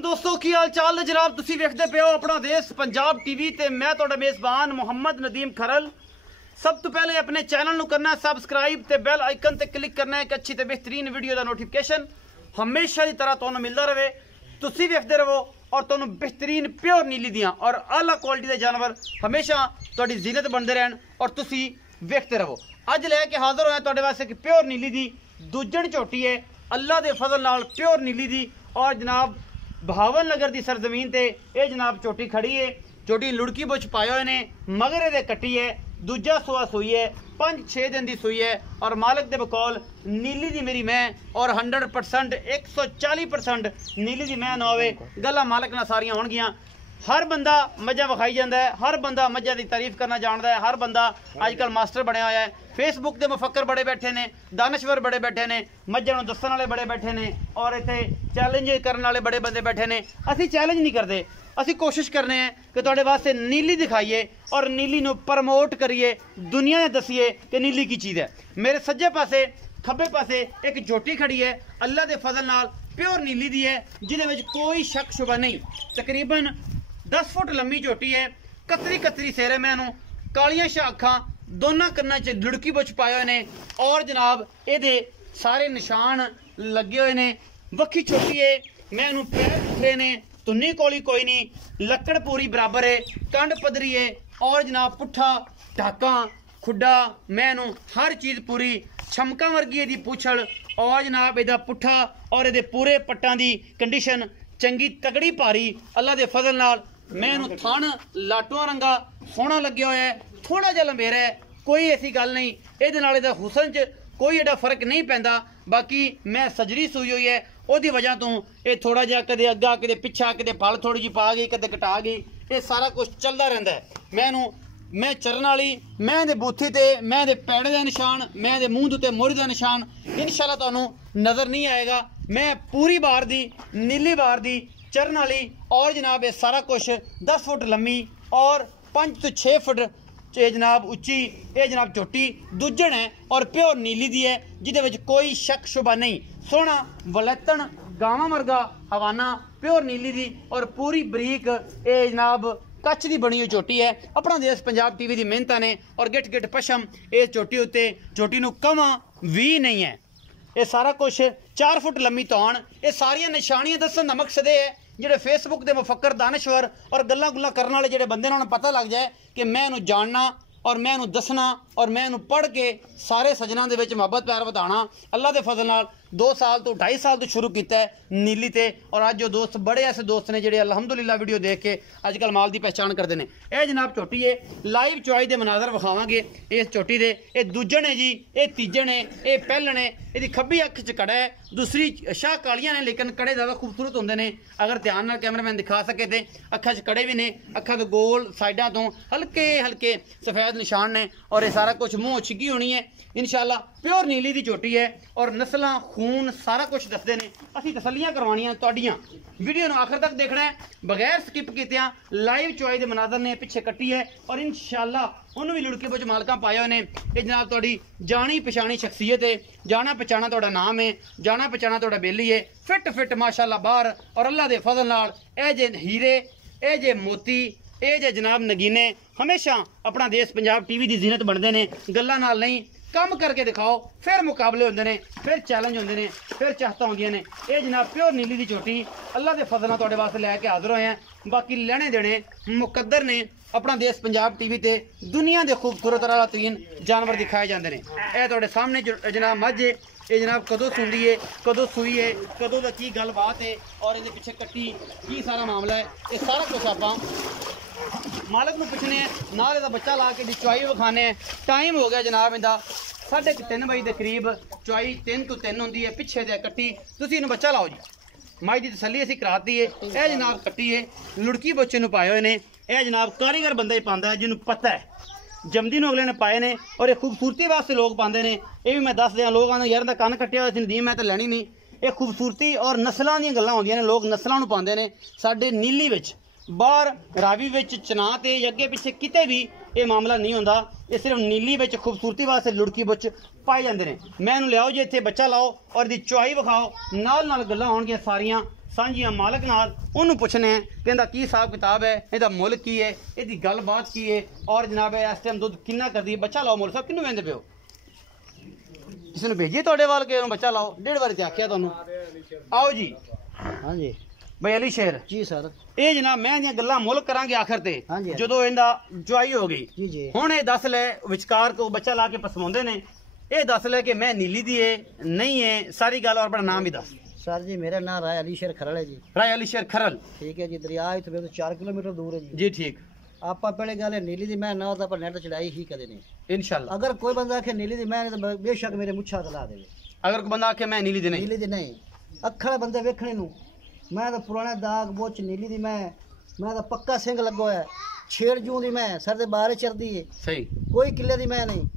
सलाम दोस्तों की हाल चाल है जनाब। तुसी वेखदे पे हो अपना देश पंजाब टीवी ते मैं तुहाडा मेज़बान मोहम्मद नदीम खरल। सब तो पहले अपने चैनल नू करना सबसक्राइब ते बेल आइकन ते क्लिक करना है। एक अच्छी ते बेहतरीन वीडियो का नोटिफिकेशन हमेशा की तरह तुहानू मिलता रहे। तुसी वेखदे रहो और तुहानू बेहतरीन प्योर नीली दियां और आला क्वालिटी के जानवर हमेशा तुहाडी जीनत बनते रहन और तुसी वेखते रहो। अज लैके हाजिर होया तुहाडे वास्ते कि प्योर नीली दी दूजण झोटी है अल्लाह के फजल नाल प्योर नीली दी। और जनाब बहावल नगर की सरजमीन ते ये जनाब चोटी खड़ी है। चोटी लुड़की बुछ पाए हुए ने मगर ये कट्टी है दूजा सुआ सुई है 5-6 दिन की सुई है और मालिक के बकौल नीली दी मेरी मैं और 100% 140% नीली दी मैं ना होवे गल्लां मालिक नाल सारियां होणगियां। हर बंदा मझा विखाई जाता है, हर बंदा मझा की तारीफ करना जानता है, हर बंदा अजकल मास्टर बनया होया है। फेसबुक के मुफक्कर बड़े बैठे ने, दानश्वर बड़े बैठे ने, मझा नूं दस्सण वाले बड़े बैठे ने और इत्थे चैलेंज करने वाले बड़े बंदे बैठे ने। असी चैलेंज नहीं करते, असी कोशिश करने हैं कि तुहाडे वास्ते नीली दिखाइए और नीली नूं प्रमोट करिए, दुनिया ने दसीए कि नीली की चीज़ है। मेरे सज्जे पासे खब्बे पासे एक झोटी खड़ी है अल्लाह के फजल नाल प्योर नीली दी है जिहदे विच कोई शक शुबा नहीं। तकरीबन 10 फुट लंबी झोटी है, कतरी कतरी सेरे मैनू कालियां शाखां दोनों कन्ना च लुड़की बुछ पाए हुए ने और जनाब ये सारे निशान लगे हुए ने। वक्खी छोटी है, मैनू पैर उठे ने, तुन्नी कोली कोई नहीं, लकड़ पूरी बराबर है, कंड पदरी है और जनाब पुट्ठा ढाका खुड्डा मैनू हर चीज़ पूरी छमका वर्गी दी पूछल और जनाब इहदा पुट्ठा और ये पूरे पट्टां दी कंडीशन चंगी तगड़ी भारी अल्लाह के फजल नाल। मैनू थन लाटुआ रंगा सोहना लग्या होया है, थोड़ा जिहा लंबेरा है, कोई ऐसी गल नहीं। इहदे नाल इहदा हुसन च कोई एडा फर्क नहीं पैंदा। बाकी मैं सजरी सूई हुई है उहदी वजह तो ये थोड़ा जिहा कदे अग्गा कदे पिछा कदे फल थोड़ी जी पा गई कदे कटा गई, ये सारा कुछ चलता रहिंदा है। मैं चरण वाली मैं दे बूथी ते मैं दे पैड़े का निशान मैं दे मूँह उत्ते मोहरी का निशान इंशाअल्लाह तुहानू नज़र नहीं आएगा। मैं पूरी बार दी नीली बार दी चरण वाली और जनाब ये सारा कुछ 10 फुट लम्मी और 5 तो 6 फुट जनाब उच्ची ये जनाब चोटी दूजण है और प्योर नीली दी है जिहदे विच कोई शक शुबा नहीं। सोहना वलैतन गावां वर्गा हवाना प्योर नीली दी और पूरी बरीक ये जनाब कच्छ की बनी हुई चोटी है। अपना देश पंजाब टीवी की मेहनत ने और गिट गिट पशम इस चोटी उत्ते चोटी नूं कवां भी नहीं है। ये सारा कुछ 4 फुट लंबी तौण ये सारियां निशानियां दस्सण दा मकसद है जिहड़े फेसबुक के मुफक्कर दानश्वर और गल्लां गुल्लां करने वाले जिहड़े बंदे उन्होंने पता लग जाए कि मैं इहनूं जानना और मैं इहनूं दसना और मैं इहनूं पढ़ के सारे सजना दे विच मुहब्बत प्यार वधाना। अल्लाह के फजल नाल 2 साल तो 2.5 साल तो शुरू किया है नीली ते और अज जो दोस्त बड़े ऐसे दोस्त ने जिहड़े अलहमदुलिल्लाह वीडियो देख के अजकल माल की पहचान करते हैं। यह जनाब चोटी है लाइव चुआई के मनाजर विखावांगे इस चोटी के। ये दूजण है जी, ये तीजण है, ये पहलण है, ये खब्बी अख च कड़ा है, दूसरी शाह कालियां ने लेकिन कड़े ज़्यादा खूबसूरत होंगे ने। अगर ध्यान नाल कैमरामैन दिखा सके तो अखा च कड़े भी ने, अखा के गोल साइडा तो हल्के हल्के सफेद निशान ने और ये सारा कुछ मुँह छिकी होनी है इंशाअल्लाह। प्योर नीली की चोटी है और नस्लां खून सारा कुछ दसते हैं। असीं तसल्लियां करवानियां तुहाडियां वीडियो नूं आखिर तक देखना है बगैर स्किप कीतियां। लाइव चुआई के मनाजर ने पिछे कट्टी है और इंशाअल्लाह उन्होंने भी लुड़के बुझ मालकां पाए हुए ने। ये जनाब तुहाडी जानी पछाणी शख्सियत है, जाना पहचाना तुहाडा नाम है, जाना पहचाना तुहाडा बेली है, फिट फिट माशाअल्लाह बाहर और अल्लाह के फजल नाल ए जे हीरे ए जे मोती ए जे जनाब नगीने हमेशा अपना देश पंजाब टीवी की जीनत बनते हैं। गल्लां नाल नहीं कम करके दिखाओ फिर मुकाबले होंगे ने, फिर चैलेंज होंगे ने, फिर चाहता होंदियां ने। ये जनाब प्योर नीली की चोटी अल्लाह के फजल नाल तुहाडे वास्ते लैके हाजिर होए हैं। बाकी लेने देने मुकद्दर ने अपना देश पंजाब टीवी ते दुनिया के खूबसूरत और तरीन जानवर दिखाए जाते हैं। यह तुहाडे सामने जनाब मझ है, ये जनाब कदों सूंदी है, कदों सूई है, कदों का की गलबात है और ये पिछे कट्टी की सारा मामला है। ये सारा कुछ आप मालक को पूछने नाल इहदा बच्चा ला के चुआई विखाने। टाइम हो गया जनाब इहदा 3:30 बजे के करीब चुआई 3 तो 3 होंगी है। पिछे दे कट्टी तुसीं इहनूं बच्चा लाओ जी। माई की तसल्ली असीं कराती है। यह जनाब कट्टी है लुड़की बच्चे नूं पाए हुए ने। यह जनाब कारीगर बंदा ही पांदा है जिन्हों पता है जमदी नूं अगले ने पाए ने और ये खूबसूरती वास्ते लोग पाते हैं। ये भी मैं दस दियाँ लोग आते यार कन्न कट्टिया हुआ नदीम मैं तो लैनी नहीं। ये खूबसूरती और नस्लों दी गल्लां होंदियां ने, लोग नस्लों पाते हैं। साडे नीली विच बाहर रावी विच चना ते अगे पिछे किते भी ये मामला नहीं होंदा। ये सिर्फ नीली विच खूबसूरती वास्ते लुड़की बुच पाए जाते हैं। मैं इन्हूं लियाओ जी इत्थे बच्चा लाओ और दी चुआई विखाओ नाल नाल गल्लां होणगियां सारियां ਸਾਂਝੀਆਂ ਮਾਲਕ ਨਾਲ ਉਹਨੂੰ ਪੁੱਛਣੇ ਆ ਕਿ ਇਹਦਾ ਕੀ ਹਿਸਾਬ ਕਿਤਾਬ ਹੈ, ਇਹਦਾ ਮੁੱਲ ਕੀ ਹੈ, ਇਹਦੀ ਗੱਲਬਾਤ ਕੀ ਹੈ ਔਰ ਜਨਾਬ ਇਸ ਟਾਈਮ ਦੁੱਧ ਕਿੰਨਾ ਕਰਦੀ ਹੈ। ਬੱਚਾ ਲਾਓ ਮੋਲ ਸਾਹਿਬ, ਕਿਹਨੂੰ ਵੇਂਦੇ ਪਿਓ? ਕਿਸੇ ਨੂੰ ਭੇਜੀਏ ਤੁਹਾਡੇ ਵੱਲ ਕੇ ਉਹਨੂੰ ਬੱਚਾ ਲਾਓ? 1.5 ਵਾਰੀ ਤੇ ਆਖਿਆ ਤੁਹਾਨੂੰ। ਆਓ ਜੀ। हाँ जी ਬਈ ਅਲੀ ਸ਼ੇਰ जी सर ਇਹ ਜਨਾਬ ਮੈਂ ਦੀਆਂ ਗੱਲਾਂ ਮੁੱਲ ਕਰਾਂਗੇ ਆਖਰ ਤੇ ਹਾਂਜੀ। ਜਦੋਂ ਇਹਦਾ ਚੁਆਈ ਹੋ ਗਈ। जी जी ਹੁਣ ਇਹ ਦੱਸ ਲੈ ਵਿਚਕਾਰ ਕੋ ਬੱਚਾ ਲਾ ਕੇ ਪਸਮਾਉਂਦੇ ਨੇ, ਇਹ ਦੱਸ ਲੈ ਕਿ ਮੈਂ ਨੀਲੀ ਦੀ ਏ ਨਹੀਂ ਹੈ, ਸਾਰੀ ਗੱਲ ਔਰ ਆਪਣਾ ਨਾਮ ਵੀ ਦੱਸ। सर जी मेरा नाम राय अली शेर खरड़ है जी। ਰਾਏ ਅਲੀ ਸ਼ੇਰ ਖਰਲ। ठीक है जी, दरिया इतने तो 4 किलोमीटर दूर है जी। ਜੀ ਠੀਕ, आपा पहले गल है नीली दी मैं ना होता पर नेट चढ़ाई ही कदे नहीं। ਇਨਸ਼ਾਅੱਲਾ। अगर कोई बंदा आखे नीली दी मैं तो बेशक मेरे मुच्छा तला देवे। अगर कोई बंदा आखे मैं नीली दी नहीं, नीली दी नहीं अखड़ बंदे वेखने नु मैं तो पुराने दाग बोच नीली दी मैं तो पक्का सिंह लगो है, छेड़ जूं दी मैं सर दे बाहर चढ़दी है, सही कोई किले दी मैं नहीं।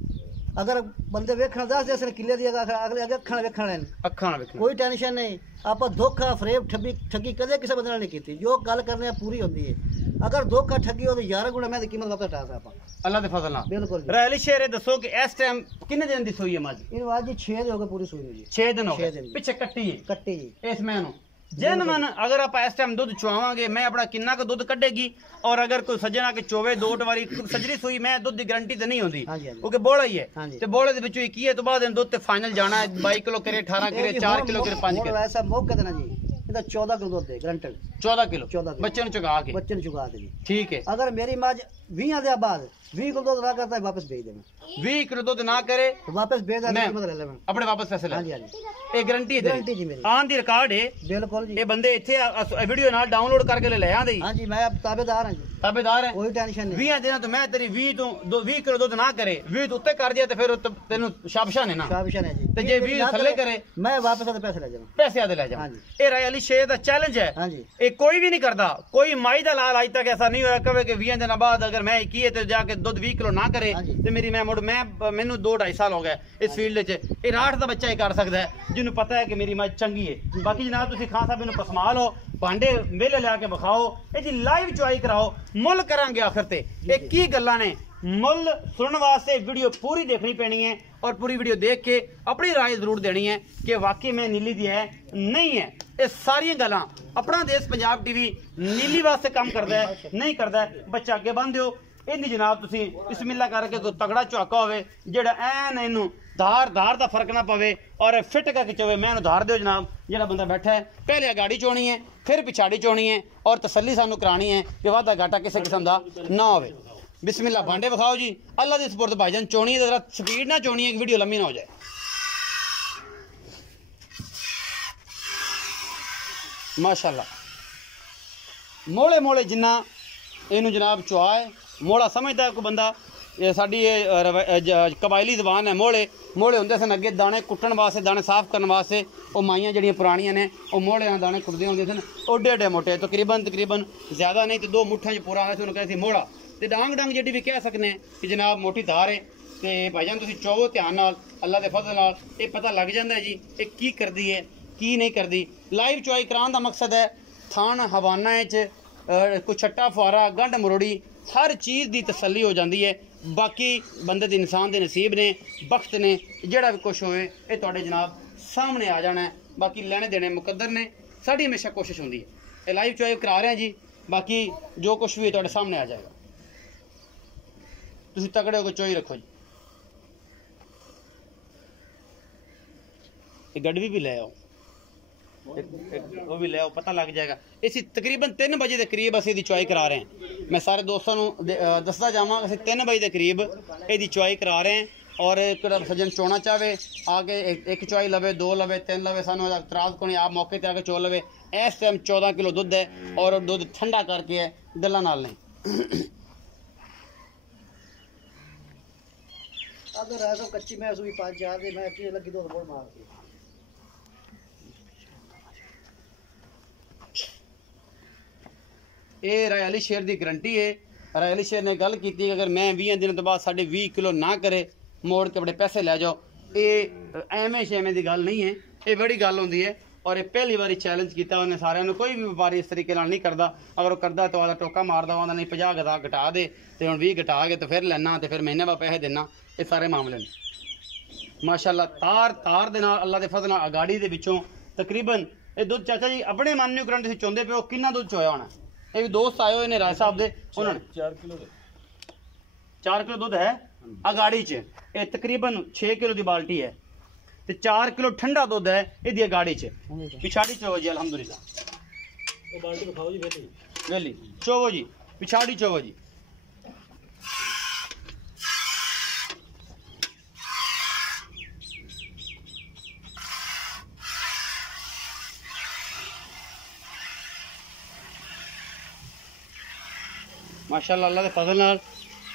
अगर बंदे वेखना दस दे किले दी अगले अखड़ वेखण लेन अखा ना वेखना। कोई टेंशन नहीं। आप धोखा फरेब ठगी कदे किसी बंदे नहीं की। जो गल करने पूरी होती है। अगर धोखा ठगी हो तो 11 गुना मैं कीमत वापस हटा सकता। अल्लाह दे फजल नाल। बिल्कुल राय अली शेर दसो कि इस टाइम कितने दिन दी सोई है मज? इन आज जी 6 दिन हो गए पूरी सुई जी। 6 दिन हो 6 गए दिन। पिछे कट्टी है कट्टी जी इस मैनू जैन मन। अगर आप इस टाइम दुध चुवावांगे मैं अपना किन्ना का दुध कटेगी और अगर कोई सज्जना के चोवे 2 वारी सजरी सुई मैं दुध की गारंटी तो नहीं होती हाँ जी, हाँ जी। क्योंकि बोला ही है हाँ जी। ते बोले दे विचों की है तो बाद दुध ते फाइनल जाना है 22 किलो करे 18 करे 4 किलो करे 5 किलो ऐसा मौका देना जी। ਇਹਦਾ 14 ਕਿਲੋ ਦੁੱਧ ਦੇ ਗਰੰਟਡ 14 किलो 14 किलो बच्चे चुका के ਬੱਚੇ ਨੂੰ ਚੁਗਾ ਦੇ ਜੀ। ठीक है। अगर मेरी मज 20 ਦੇ बाद 20 किलो दुੱਧ ना करता है वापस भेज देना। 20 किलो दुध ना करे तो वापस भेज देना मैं कीमत ले लेना। अपने वापस पैसे ले। हाँ जी हाँ जी ये गारंटी है गारंटी जी मेरी। आन दी रिकॉर्ड है बिल्कुल जी। ये बंदे इथे वीडियो नाल डाउनलोड करके ले आंदे हाँ जी मैं अब ताबेदार हूं जी। ताबेदार है। कोई टेंशन नहीं। 20 दिनों तो मैं तेरी 20 किलो दुध ना करे 20 तो उत्ते कर दिया तो फिर तेन शाबशा ने ना शाबाश है जी। ते जे 20 थल्ले करे मैं वापस आते पैसे ले जाऊं। पैसे आदे ले जा। हाँ जी। ये राय अली शेर दा चैलेंज है। हाँ जी ये कोई भी नहीं करता, कोई माई दा लाल आज तक ऐसा नहीं होया कहे कि 20 दिन बाद अगर मैं की है तो जाके दुध 20 किलो ना करे हाँ जी। ते मेरी मैं मुड़ मैं मैनू 2-2.5 साल हो गए इस फील्ड च। ये 8 ਦਾ ਬੱਚਾ ਹੀ ਕਰ ਸਕਦਾ ਹੈ ਜਿਹਨੂੰ ਪਤਾ ਹੈ ਕਿ ਮੇਰੀ ਮੱਝ ਚੰਗੀ ਹੈ। ਬਾਕੀ ਜਨਾਬ ਤੁਸੀਂ ਖਾਨ ਸਾਹਿਬ ਨੂੰ ਪਸਮਾ ਲਓ, ਭਾਂਡੇ ਵੇਲੇ ਲਿਆ ਕੇ ਵਿਖਾਓ, ਇਹਦੀ ਲਾਈਵ ਚੁਆਈ ਕਰਾਓ, ਮੁੱਲ ਕਰਾਂਗੇ ਆਖਰ ਤੇ। ਇਹ ਕੀ ਗੱਲਾਂ ਨੇ? ਮੁੱਲ ਸੁਣਨ ਵਾਸਤੇ ਵੀਡੀਓ ਪੂਰੀ ਦੇਖਣੀ ਪੈਣੀ ਹੈ और पूरी वीडियो देख के अपनी राय जरूर देनी है कि वाकई में नीली दी है नहीं है। ये सारिया गल्लां अपना देश पंजाब टीवी नीली वास्ते काम करता है नहीं करता है। बच्चा अगे बन दो इन्नी जनाब तुसी बिस्मिल्लाह करके कोई तगड़ा झुका होवे जेड़ा ऐन इनू धार दा फर्क ना पवे और फिट करके चवे मैं धार दो जनाब। जेड़ा बंदा बैठा है पहले गाड़ी चोनी है फिर पिछाड़ी चोनी है और तसल्ली सानू करानी है कि वाधा घाटा किसी किस्म का ना होवे। बिस्मिल्लाह भांडे विखाओ जी। अल्लाह दी सुपुर्द भाईजान चोनी है, जरा स्पीड ना चोनी है कि वीडियो लंबी ना हो जाए। माशाअल्लाह मोले मोले जिन्ना इनू जनाब चुआ है मोड़ा समझदा कोई बंदा। ये साडी कबायली जबान है मोले मोले होंदे सन अगे दाने कुट्टण वास्ते दाने साफ करने वास्ते। वो माइयां जड़ियां पुरानियां ने वो मोले दाने कुटदे होंदे सन ओडे ओडे मोटे तकरीबन ज़्यादा नहीं तो 2 मुठ्ठां च पूरा उन्होंने कहते मोड़ा ते डांग जेडी भी कह सकने कि जनाब मोटी धार है। तो भाईजान तुसीं चोवो ध्यान नाल अल्लाह दे फजल नाल ये पता लग जाता है जी ये की करदी है की नहीं करदी। लाइव चुआई कराने का मकसद है थान हवाना कोई छट्टा फुआरा गंढ मरोड़ी हर चीज़ की तसल्ली हो जाती है। बाकी बंदे दे इंसान के नसीब ने बख्त ने जेड़ा भी कुछ होए ये तुहाडे जनाब सामने आ जाना है। बाकी लेने देने मुकद्दर ने साड़ी हमेशा कोशिश होंदी है। ये लाइव चुआई करा रहे हैं जी। बाकी जो कुछ भी तुहाडे सामने आ जाएगा। तुसीं तगड़े होकर चोई रखो जी। ये गडवी भी ले आओ वो भी ले आओ पता लग जाएगा। इसी तकरीबन 3 बजे के करीब असीं दी चुआई करा रहे हैं। मैं सारे दोस्तों को दसदा जावां असीं 3 बजे के करीब ये चुआई करा रहे हैं। और एक सज्जन चोना चाहे आके एक चुआई लवे 2 लवे 3 लवे सानू इतराज को नहीं आप मौके पर आके चो लवे। इस टाइम 14 किलो दुध है और दुध ठंडा करके है गल्लां नाल नहीं। अगर ऐसा कच्ची मैं सुई 5-4 दे मैं अच्छी लगी तो बोल मार दी। ये राय अली शेर की गारंटी है। राय अली शेर ने गल की कि अगर मैं 20 दिनों तो बाद साढ़े 20 किलो ना करे मोड़ के बड़े पैसे लै जाओ। ये एवें शेवें की गल नहीं है, ये बड़ी गल होंदी है। और ये पहली बारी चैलेंज किया उन्हें सारे कोई भी व्यापारी इस तरीके नहीं करता। अगर वो करता तो आधा टोका मारदा आंदा नहीं 50 गदा घटा दे तो हम 20 घटा के तो फिर लेना तो फिर महीने बाद पैसे देना। ये सारे मामले ने माशाअल्लाह तार दे नाल अल्लाह दे फज़ल नाल गाड़ी दे विचों तकरीबन ਇਹ ਦੁੱਧ ਚਾਚਾ ਜੀ ਆਪਣੇ ਮਨ ਨੂੰ ਕਰਨ ਤੁਸੀਂ ਚਾਹੁੰਦੇ ਪਿਓ ਕਿੰਨਾ ਦੁੱਧ ਚੋਇਆ ਹੋਣਾ? ਇਹ ਵੀ ਦੋਸਤ ਆਏ ਹੋਏ ਨੇ ਰਾਏ ਸਾਹਿਬ ਦੇ, ਉਹਨਾਂ ਨੇ 4 ਕਿਲੋ ਦੁੱਧ ਹੈ ਆ ਗਾੜੀ 'ਚ। ਇਹ ਤਕਰੀਬਨ 6 ਕਿਲੋ ਦੀ ਬਾਲਟੀ ਹੈ ਤੇ 4 ਕਿਲੋ ਠੰਡਾ ਦੁੱਧ ਹੈ ਇਹਦੀ ਗਾੜੀ 'ਚ। ਪਿਛਾੜੀ ਚੋਵੋ ਜੀ, ਅਲਹਮਦੁਲਿਲਾ। ਉਹ ਬਾਲਟੀ ਵਿਖਾਓ ਜੀ ਵੇਲੀ ਚੋਵੋ ਜੀ, पिछाड़ी चोवो जी। माशाअल्लाह अल्लाह के फजल नाल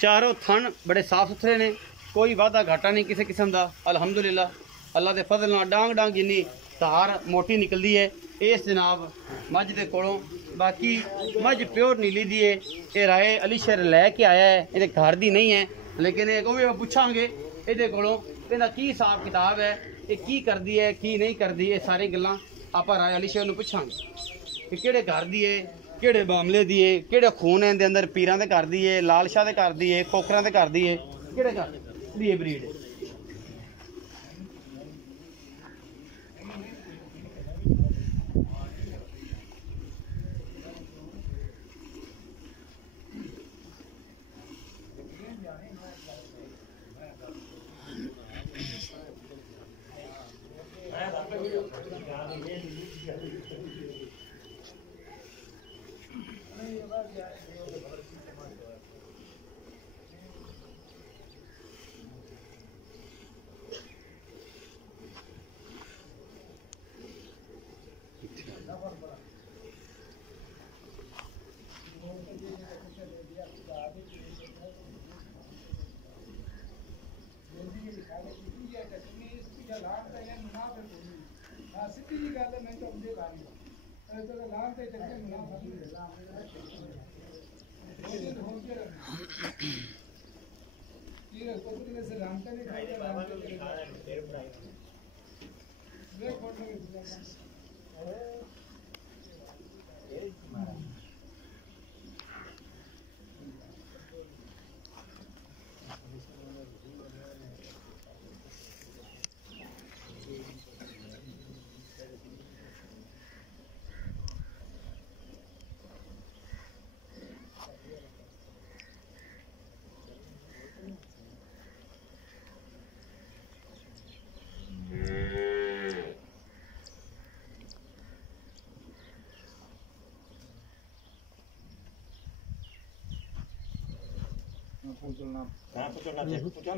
चारों थन बड़े साफ सुथरे ने, कोई वादा घाटा नहीं किसी किस्म का। अल्हम्दुलिल्लाह अल्लाह के फजल नाल डांग डांग जिन्नी धार मोटी निकलती है इस जनाब मझ के कोलों। बाकी मझ प्योर नीली दी है, ये राय अली शहर लैके आया है, ये घर दी नहीं है, लेकिन वो भी पूछांगे ये कोलों इहदा की हिसाब किताब है, ये की करदी है की नहीं करदी, ये सारी गल्लां आपां राय अली शहर नूं पुछांगे कि किहड़े घर दी है, किहड़े मामले दी है, किहड़े खून है इहदे अंदर, पीरां दे घर दी है, लाल शाह दे घर दी है, खोखरां दे घर दी है, किहड़े घर दी है ब्रीड है।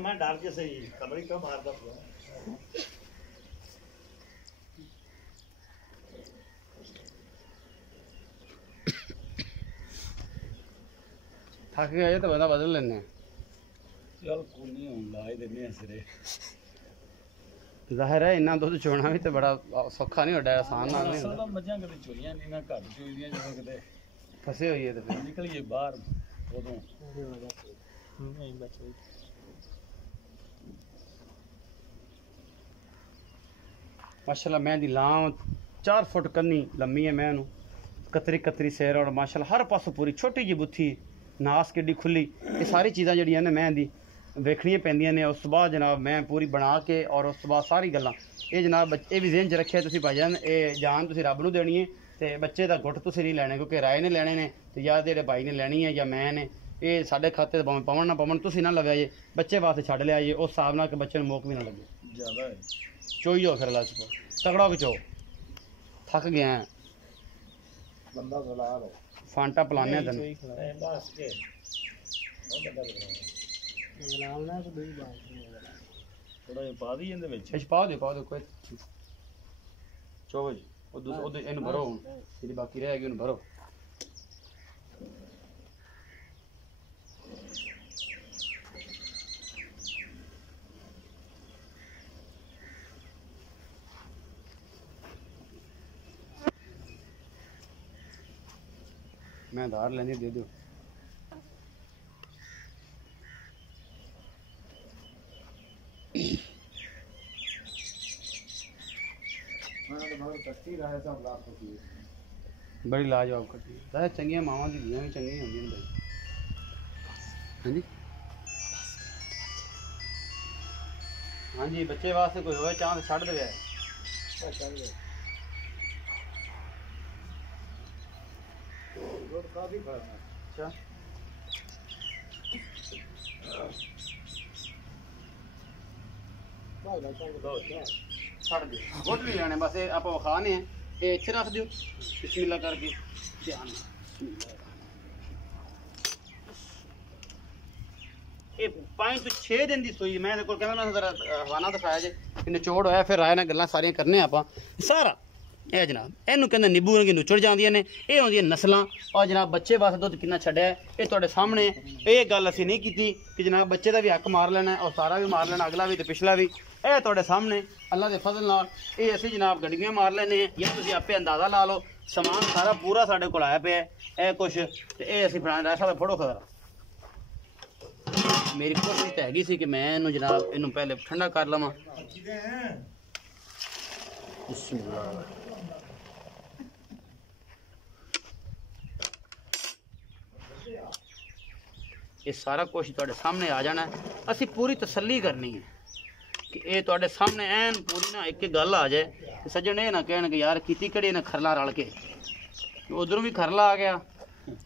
मैं डाल के सही कमरी का मारता थक गए तो बंदा बदल लेने चल कोई नहीं ला देने सिरे। जाहिर है इन्ना दुध चोना भी तो बड़ा सौखा नहीं होता, आसान नाल नहीं होता। मझां कदे चोलियां नहीं ना घट चोईदियां जो कदे फसे हुई है तो फिर निकलिए बाहर उदों माशाल्लाह मैं दी लाम 4 फुट कन्नी लम्मी है, मैं कतरी कतरी सैर और माशाल्लाह हर पासों पूरी छोटी जी बुत्थी नास किड्डी खुली, ये सारी चीज़ां जड़ियां ने मैं दी वेखनियां पैंदियां ने। उस बाद जनाब मैं पूरी बना के और उस बाद सारी गल्लां ये जनाब ये भी ज़हन च रखे तुसीं भाईजान, ये जान तुसीं रब नूं देनी है ते बच्चे दा गुट तुसीं नहीं लैणे, क्योंकि राय ने लैणे ने ते या तेरे भाई ने लैनी है या मैं ने, ये साढ़े खाते भावें पवन ना पवन तुसीं ना लव्या जे, बच्चे वास्ते छड्ड लिया जे उस हिसाब नाल कि बच्चे नूं मोक भी ना लगे। ज़्यादा है चोई हो फिर लाच को तगड़ा हो चो, थक गया हैं बंदा बुला लो फांटा पिलाने तेन बस के थोड़ा जिहा पा दी इहदे विच पा दो कोई चो जी उधर इन्हूं भरो हुण जेह्ड़ी बाकी रहेगी उन्हूं भरो। मैं धार लेनी दे दो। बड़ी लाजवाब कट्टी है, चंगिया मावां दी धीआं भी चंगियां होंदियां भाई। हाँ जी हाँ जी बच्चे वास्ते कोई होवे चाह तो छड्ड दे। अच्छा ਛੱਡ ਦਿਓ ਗੁੱਟ ਨਹੀਂ ਲੈਣੇ ਬਸ ਇਹ ਆਪਾਂ ਵਿਖਾਣੇ ਆ ਇਹ ਇੱਥੇ ਰੱਖ ਦਿਓ ਬਿਸਮਿਲ੍ਲਾ ਕਰਕੇ ਧਿਆਨ ਨਾਲ ਇਹ 5 ਤੋਂ 6 ਦਿਨ ਦੀ ਸੂਈ ਮੈਂ ਇਹਦੇ ਕੋਲ ਕਹਿੰਦਾ ਮੈਂ ਜ਼ਰਾ ਹਵਾਨਾ ਦਿਖਾਇਆ ਜੇ ਕਿ ਨਿਚੋੜ ਹੋਇਆ ਫਿਰ ਰਾਏ ਨਾਲ ਗੱਲਾਂ ਸਾਰੀਆਂ ਕਰਨੇ ਆਪਾਂ ਸਾਰਾ ਇਹ ਜਨਾਬ ਇਹਨੂੰ ਕਹਿੰਦੇ ਨਿੱਬੂ ਰੰਗੀ ਨੁੱਚੜ ਜਾਂਦੀਆਂ ਨੇ ਇਹ ਆਉਂਦੀਆਂ ਨਸਲਾਂ ਔਰ ਜਨਾਬ ਬੱਚੇ ਵਾਸਤੇ ਦੁੱਧ ਕਿੰਨਾ ਛੱਡਿਆ ਇਹ ਤੁਹਾਡੇ ਸਾਹਮਣੇ ਇਹ ਗੱਲ ਅਸੀਂ ਨਹੀਂ ਕੀਤੀ ਕਿ ਜਨਾਬ ਬੱਚੇ ਦਾ ਵੀ ਹੱਕ ਮਾਰ ਲੈਣਾ ਔਰ ਸਾਰਾ ਵੀ ਮਾਰ ਲੈਣਾ ਅਗਲਾ ਵੀ ਤੇ ਪਿਛਲਾ ਵੀ ਇਹ ਤੁਹਾਡੇ ਸਾਹਮਣੇ ਅੱਲਾ ਦੇ ਫਜ਼ਲ ਨਾਲ ਇਹ ਅਸੀਂ ਜਨਾਬ ਗੱਡੀਆਂ ਮਾਰ ਲੈਨੇ ਜਾਂ ਤੁਸੀਂ ਆਪੇ ਅੰਦਾਜ਼ਾ ਲਾ ਲਓ ਸਮਾਨ ਸਾਰਾ ਪੂਰਾ ਸਾਡੇ ਕੋਲ ਆਇਆ ਪਿਆ ਇਹ ਕੁਛ ਤੇ ਇਹ ਅਸੀਂ ਬਣਾ ਰਿਹਾ ਸਾਡਾ ਫੋਟੋ ਖੜਾ ਮੇਰੀ ਕੋਸ਼ਿਸ਼ ਤਾਂ ਹੈਗੀ ਸੀ ਕਿ ਮੈਂ ਇਹਨੂੰ ਜਨਾਬ ਇਹਨੂੰ ਪਹਿਲੇ ਠੰਡਾ ਕਰ ਲਵਾਂ ਬਿਸਮਿਲ੍ਲਾ ਇਹ ਸਾਰਾ ਕੁਝ ਤੁਹਾਡੇ ਸਾਹਮਣੇ ਆ ਜਾਣਾ ਅਸੀਂ ਪੂਰੀ ਤਸੱਲੀ ਕਰਨੀ ਹੈ ਕਿ ਇਹ ਤੁਹਾਡੇ ਸਾਹਮਣੇ ਐਨ ਪੂਰੀ ਨਾ ਇੱਕ ਗੱਲ ਆ ਜਾਏ ਕਿ ਸੱਜਣ ਇਹ ਨਾ ਕਹਿਣ ਕਿ ਯਾਰ ਕੀਤੀ ਕਿਹੜੇ ਨਾ ਖਰਲਾ ਰਲ ਕੇ ਉਧਰੋਂ ਵੀ ਖਰਲਾ ਆ ਗਿਆ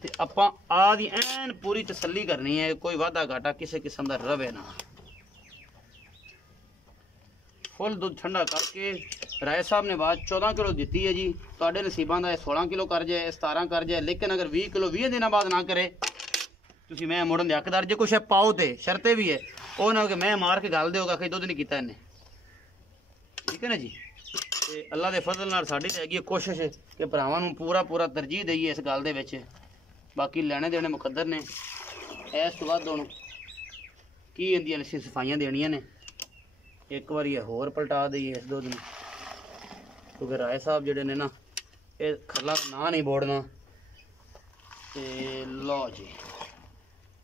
ਤੇ ਆਪਾਂ ਆ ਦੀ ਐਨ ਪੂਰੀ ਤਸੱਲੀ ਕਰਨੀ ਹੈ ਕੋਈ ਵਾਧਾ ਘਾਟਾ ਕਿਸੇ ਕਿਸਮ ਦਾ ਰਵੇ ਨਾ ਫੁੱਲ ਦੁੱਧ ਠੰਡਾ ਕਰਕੇ ਰਾਏ ਸਾਹਿਬ ਨੇ ਬਾਅਦ 14 ਕਿਲੋ ਦਿੱਤੀ ਹੈ ਜੀ ਤੁਹਾਡੇ ਨਸੀਬਾਂ ਦਾ ਇਹ 16 ਕਿਲੋ ਕਰ ਜਾਏ 17 ਕਰ ਜਾਏ ਲੇਕਿਨ ਅਗਰ 20 ਕਿਲੋ 20 ਦਿਨਾਂ ਬਾਅਦ ਨਾ ਕਰੇ ਤੁਸੀਂ ਮੈਂ ਮੁੜਨ ਦੇ ਹੱਕਦਾਰ ਜੇ ਕੁਛ ਪਾਓ ਤੇ ਸ਼ਰਤੇ ਵੀ ਹੈ ਉਹ ਨਾ ਕਿ ਮੈਂ ਮਾਰ ਕੇ ਗੱਲ ਦਿਓਗਾ ਕਿ ਦੁੱਧ ਨਹੀਂ ਕੀਤਾ ਇਹਨੇ ਠੀਕ ਹੈ ਨਾ ਜੀ ਤੇ ਅੱਲਾ ਦੇ ਫਜ਼ਲ ਨਾਲ ਸਾਡੀ ਤਾਂ ਹੈਗੀ ਕੋਸ਼ਿਸ਼ ਕਿ ਭਰਾਵਾਂ ਨੂੰ ਪੂਰਾ ਤਰਜੀਹ ਦਈਏ ਇਸ ਗੱਲ ਦੇ ਵਿੱਚ ਬਾਕੀ ਲੈਣੇ ਦੇਣੇ ਮੁਕੱਦਰ ਨੇ ਇਸ ਤੋਂ ਬਾਅਦ ਹੁਣ ਕੀ ਇਹਦੀਆਂ ਅਸੀਂ ਸਫਾਈਆਂ ਦੇਣੀਆਂ ਨੇ ਇੱਕ ਵਾਰੀ ਹੋਰ ਪਲਟਾ ਦਈਏ ਇਸ ਦੁੱਧ ਨੂੰ ਕਿਉਂਕਿ ਰਾਏ ਸਾਹਿਬ ਜਿਹੜੇ ਨੇ ਨਾ ਇਹ ਖਰਲਾ ਨਾ ਨਹੀਂ ਬੋੜਨਾ ਤੇ ਲਓ ਜੀ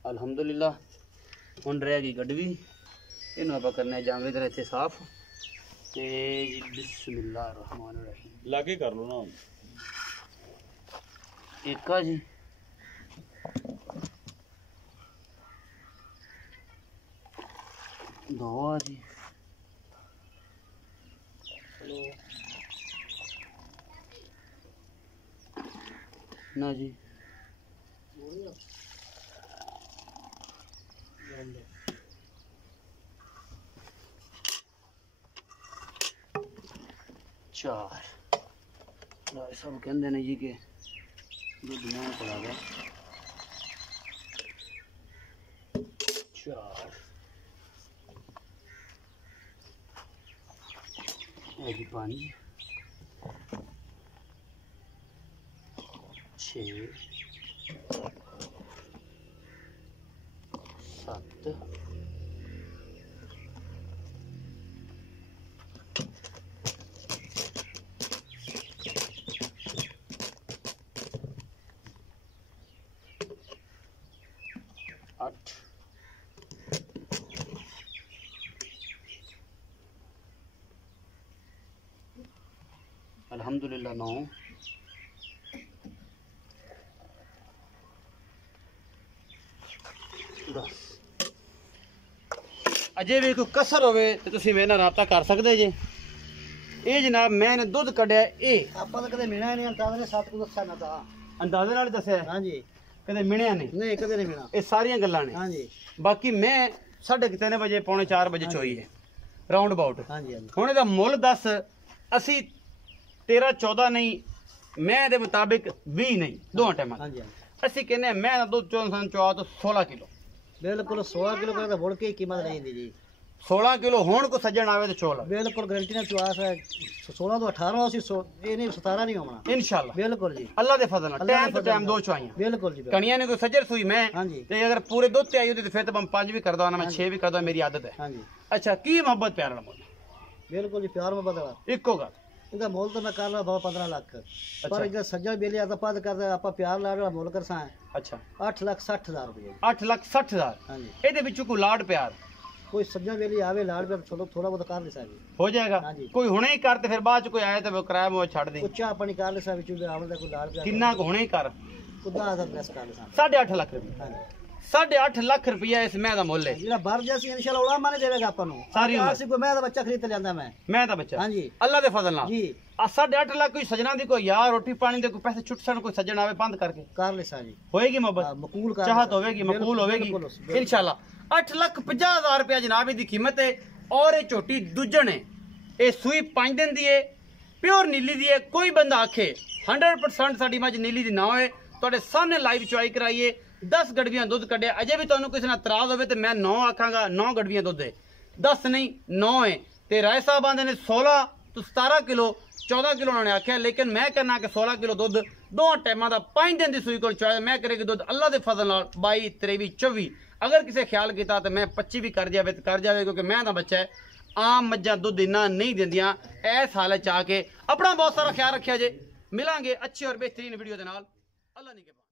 ਅਲਹਮਦੁਲਿਲਾ ਹੁਣ ਰਹਿ ਗਈ ਗੜਵੀ ਇਹਨੂੰ ਆਪਾਂ ਕਰਨਾ ਜਾਂਗਲੀ ਤਰ੍ਹਾਂ ਇੱਥੇ ਸਾਫ਼ ਤੇ ਬਿਸਮਿਲ੍ਲਾ ਰਹਿਮਾਨ ਰਹੀਮ ਲਾਗੇ ਕਰ ਲਓ ਨਾ ਇੱਕ ਆ ਜੀ ਦੋ ਆ ਜੀ ਨਾ ਜੀ ਚਾਰ ਰਾਏ ਸਾਹਿਬ ਕਹਿੰਦੇ ਨੇ ਜੀ ਕਿ ਦੁੱਧ ਨਾ ਪੜਾ ਗਿਆ ਚਾਰ ਇਹ ਜੀ 5 6 7 8 अल्हम्दुलिल्लाह 9 10 ਅਜੇ ਵੀ ਕੋਈ ਕਸਰ ਹੋਵੇ ਤੇ ਤੁਸੀਂ ਮੇਰੇ ਨਾਲ ਰਾਬਤਾ ਕਰ ਸਕਦੇ ਜੇ ਇਹ ਜਨਾਬ ਮੈਂ ਨੇ ਦੁੱਧ ਕੱਢਿਆ ਇਹ ਆਪਾਂ ਤਾਂ ਕਦੇ ਮਿਲਿਆ ਨਹੀਂ ਅੰਦਾਜ਼ੇ ਨੇ 7 ਨੂੰ ਦੱਸਿਆ ਨਾ ਤਾਂ ਅੰਦਾਜ਼ੇ ਨਾਲ ਦੱਸਿਆ ਹਾਂਜੀ ਕਦੇ ਮਿਲਿਆ ਨਹੀਂ ਕਦੇ ਨਹੀਂ ਮਿਲਿਆ ਇਹ ਸਾਰੀਆਂ ਗੱਲਾਂ ਨੇ ਹਾਂਜੀ ਬਾਕੀ ਮੈਂ 3:30 ਵਜੇ ਪੌਣੇ 4 ਵਜੇ ਚੋਈ ਹੈ ਰਾਉਂਡ ਅਬਾਊਟ ਹਾਂਜੀ ਹਾਂਜੀ ਹੁਣ ਇਹਦਾ ਮੁੱਲ ਦੱਸ ਅਸੀਂ 13 14 ਨਹੀਂ ਮੈਂ ਦੇ ਮੁਤਾਬਿਕ 20 ਨਹੀਂ ਦੋਹਾਂ ਟਾਈਮਾਂ ਹਾਂਜੀ ਹਾਂਜੀ ਅਸੀਂ ਕਹਿੰਦੇ ਮੈਂ ਦਾ ਦੁੱਧ 14 ਤੋਂ 16 ਕਿਲੋ ਬਿਲਕੁਲ 16 ਕਿਲੋ ਦਾ ਮੁੜ ਕੇ ਕੀਮਤ ਨਹੀਂ ਜਾਂਦੀ ਜੀ 16 ਕਿਲੋ ਹੁਣ ਕੋ ਸੱਜਣ ਆਵੇ ਤੇ ਚੋਲਾ ਬਿਲਕੁਲ ਗਰੰਟੀ ਨਾਲ ਚੁਆਸ ਹੈ 16 ਤੋਂ 18 ਅਸੀਂ ਇਹ ਨਹੀਂ 17 ਨਹੀਂ ਹੋਣਾ ਇਨਸ਼ਾਅੱਲਾ ਬਿਲਕੁਲ ਜੀ ਅੱਲਾ ਦੇ ਫਜ਼ਲ ਨਾਲ ਟਾਈਮ ਤੋਂ ਟਾਈਮ ਦੋ ਚੁਆਈਆਂ ਬਿਲਕੁਲ ਜੀ ਕਣੀਆਂ ਨੇ ਕੋਈ ਸੱਜਰ ਸੂਈ ਮੈਂ ਹਾਂਜੀ ਤੇ ਅਗਰ ਪੂਰੇ ਦੁੱਧ ਤੇ ਆਈ ਉਹਦੇ ਤੇ ਫਿਰ ਤਾਂ ਮੈਂ 5 ਵੀ ਕਰਦਾ ਨਾ ਮੈਂ 6 ਵੀ ਕਰਦਾ ਮੇਰੀ ਆਦਤ ਹੈ ਹਾਂਜੀ ਅੱਛਾ ਕੀ ਮੁਹੱਬਤ ਪਿਆਰ ਨਾਲ ਮੁੱਲ ਬਿਲਕੁਲ ਜੀ ਪਿਆਰ ਮੁਹੱਬਤ ਵਾਲਾ ਇੱਕੋ ਗੱਲ ਇਹਦਾ ਮੁੱਲ ਤਾਂ ਮੈਂ ਕਰ ਲਾ 15 ਲੱਖ ਪਰ ਜੇ ਸੱਜਣ ਬੇਲੀ ਆ ਤਾਂ ਪਦ ਕਰਦਾ ਆਪਾਂ ਪਿਆਰ ਲਾ ਰਿਹਾ ਮੁੱਲ ਕਰਸਾਂ ਅੱਛਾ 8,60,000 ਰੁਪਏ 8,60,000 ਹਾਂਜੀ ਇਹਦੇ ਵਿੱਚੋਂ ਕੋਈ ਲਾਡ ਪਿਆਰ ਕੋਈ ਸੱਜਣ ਬੇਲੀ ਆਵੇ ਲਾੜ ਪਿਆਰ ਥੋੜਾ ਬਹੁਤ ਕਰ ਲੈ ਸਾਜੀ ਹੋ ਜਾਏਗਾ ਹਾਂਜੀ। ਕੋਈ ਹੁਣੇ ਹੀ ਕਰ ਤੇ ਫਿਰ ਬਾਅਦ ਚ ਕੋਈ ਆਏ ਤੇ ਕਿਰਾਇਆ ਮੋ ਛੱਡ ਦੇ ਉੱਚਾ ਆਪਣੀ ਕਰ ਲੈ ਸਾ ਵਿੱਚੋਂ ਆਵਲ ਦਾ ਕੋਈ ਲਾੜ ਪਿਆਰ ਕਿੰਨਾ ਕੁ ਹੁਣੇ ਹੀ ਕਰ ਕੁਦਾ ਦਾ ਪ੍ਰੈਸ ਕਰ ਲੈ ਸਾਂ 8.5 ਲੱਖ ਰੁਪਏ ਹਾਂਜੀ 8.5 ਲੱਖ ਰੁਪਇਆ ਇਸ ਮੈਂ ਦਾ ਮੁੱਲ ਹੈ ਜਿਹੜਾ ਭਰ ਜਾ ਸੀ ਇਨਸ਼ਾਅੱਲਾ ਉਲਾ ਮਾਨੇ ਦੇਵੇਗਾ ਆਪਾਂ ਨੂੰ ਸਾਰੀ ਉਮਰ ਅਸੀਂ ਕੋਈ ਮੈਂ ਦਾ ਬੱਚਾ ਖਰੀਦ ਲਿਆਂਦਾ ਮੈਂ ਦਾ ਬੱਚਾ ਹਾਂਜੀ ਅੱਲਾ ਦੇ ਫਜ਼ਲ ਨਾਲ ਜੀ 8.5 ਲੱਖ ਕੋਈ ਸਜਣਾ ਦੀ ਕੋਈ ਯਾਰ ਰੋਟੀ ਪਾਣੀ ਦੇ ਕੋਈ ਪੈਸੇ ਛੁੱਟ ਸਣ ਕੋਈ ਸੱਜਣ ਆਵੇ ਬੰਦ ਕਰਕੇ ਕਰ ਲੈ ਸਾਜੀ ਹੋਏਗੀ ਮੁਹੱਬਤ ਮਕਬੂਲ ਕਰ ਚਾਹਤ होगी मकबूल होगी इंशाल्लाह 8,50,000 रुपया जनाब दी कीमत है और ये झोटी दूजन है ये सूई 5 दिन दी है प्योर नीली दी है कोई बंदा आखे 100% साडी मझ नीली दी ना होए तुहाडे सामने लाइव चुआई कराइए 10 गड़वियां दुध कढ़िया अजे भी तुहानू किसी नाल तराज होवे ते मैं 9 आखांगा 9 गड़वियां दुध है 10 नहीं 9 है ते राय साहब आंदे ने 16 तो 17 किलो 14 किलो उन्होंने आख्या लेकिन मैं कहना कि 16 किलो दुध दो टाइम का 5 दिन की सूई को चुआया मैं करेगी दुध अल्लाह के फजल 22 23 24 अगर किसी ख्याल किया तो मैं 25 भी कर जाए क्योंकि मैं ना बच्चा है आम मज्जा दुध इन्ना नहीं दिंदियां इस हालत च आके अपना बहुत सारा ख्याल रखा जे मिलांगे अच्छी और बेहतरीन वीडियो के नाल अल्लाह नहीं के